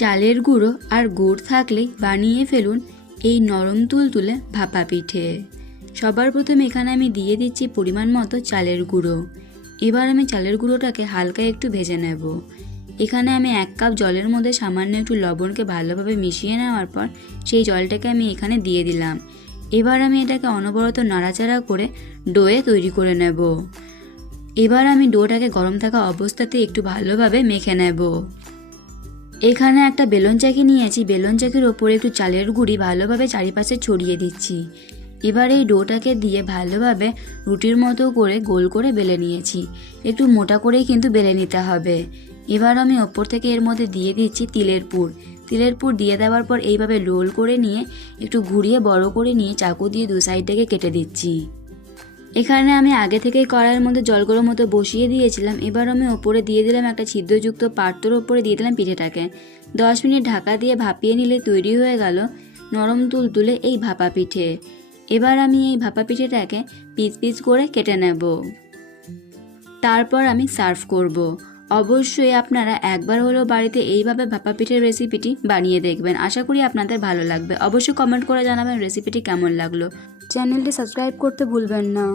চালের গুঁড়ো আর গুড় থাকলেই বানিয়ে ফেলুন এই নরম তুলতুলে ভাপা পিঠে। সবার প্রথমে এখানে আমি দিয়ে দিচ্ছি পরিমাণ মতো চালের গুঁড়ো। এবার আমি চালের গুঁড়োটাকে হালকা একটু ভেজে নেব। এখানে আমি 1 কাপ জলের মধ্যে সামান্য একটু লবণকে ভালোভাবে মিশিয়ে নেওয়ার পর সেই জলটাকে আমি এখানে দিয়ে দিলাম। এবার আমি এটাকে অনবরত নাড়াচাড়া করে ডোয়ে তৈরি করে নেব। এবার আমি ডোটাকে গরম থাকা অবস্থাতে একটু ভালোভাবে মেখে নেব। এখানে একটা বেলন চাকি নিয়েছি, বেলন চাকির ওপরে একটু চালের গুঁড়ি ভালোভাবে চারিপাশে ছড়িয়ে দিচ্ছি। এবার এই ডোটাকে দিয়ে ভালোভাবে রুটির মতো করে গোল করে বেলে নিয়েছি। একটু মোটা করেই কিন্তু বেলে নিতে হবে। এবার আমি ওপর থেকে এর মধ্যে দিয়ে দিচ্ছি তিলের পুর। তিলের পুর দিয়ে দেওয়ার পর এইভাবে রোল করে নিয়ে একটু ঘুরিয়ে বড় করে নিয়ে চাকু দিয়ে 2 সাইড থেকে কেটে দিচ্ছি। এখানে আমি আগে থেকেই কড়াইয়ের মধ্যে জল গরম মতো বসিয়ে দিয়েছিলাম। এবার আমি ওপরে দিয়ে দিলাম একটা ছিদ্রযুক্ত পাত্রর ওপরে দিয়ে দিলাম পিঠেটাকে। 10 মিনিট ঢাকা দিয়ে ভাপিয়ে নিলে তৈরি হয়ে গেল নরম তুলতুলে এই ভাপা পিঠে। এবার আমি এই ভাপা পিঠেটাকে পিস পিস করে কেটে নেব। তারপর আমি সার্ভ করব। অবশ্যই আপনারা একবার হলেও বাড়িতে এইভাবে ভাপা পিঠের রেসিপিটি বানিয়ে দেখবেন। আশা করি আপনাদের ভালো লাগবে। অবশ্যই কমেন্ট করে জানাবেন রেসিপিটি কেমন লাগলো। চ্যানেলটি সাবস্ক্রাইব করতে ভুলবেন না।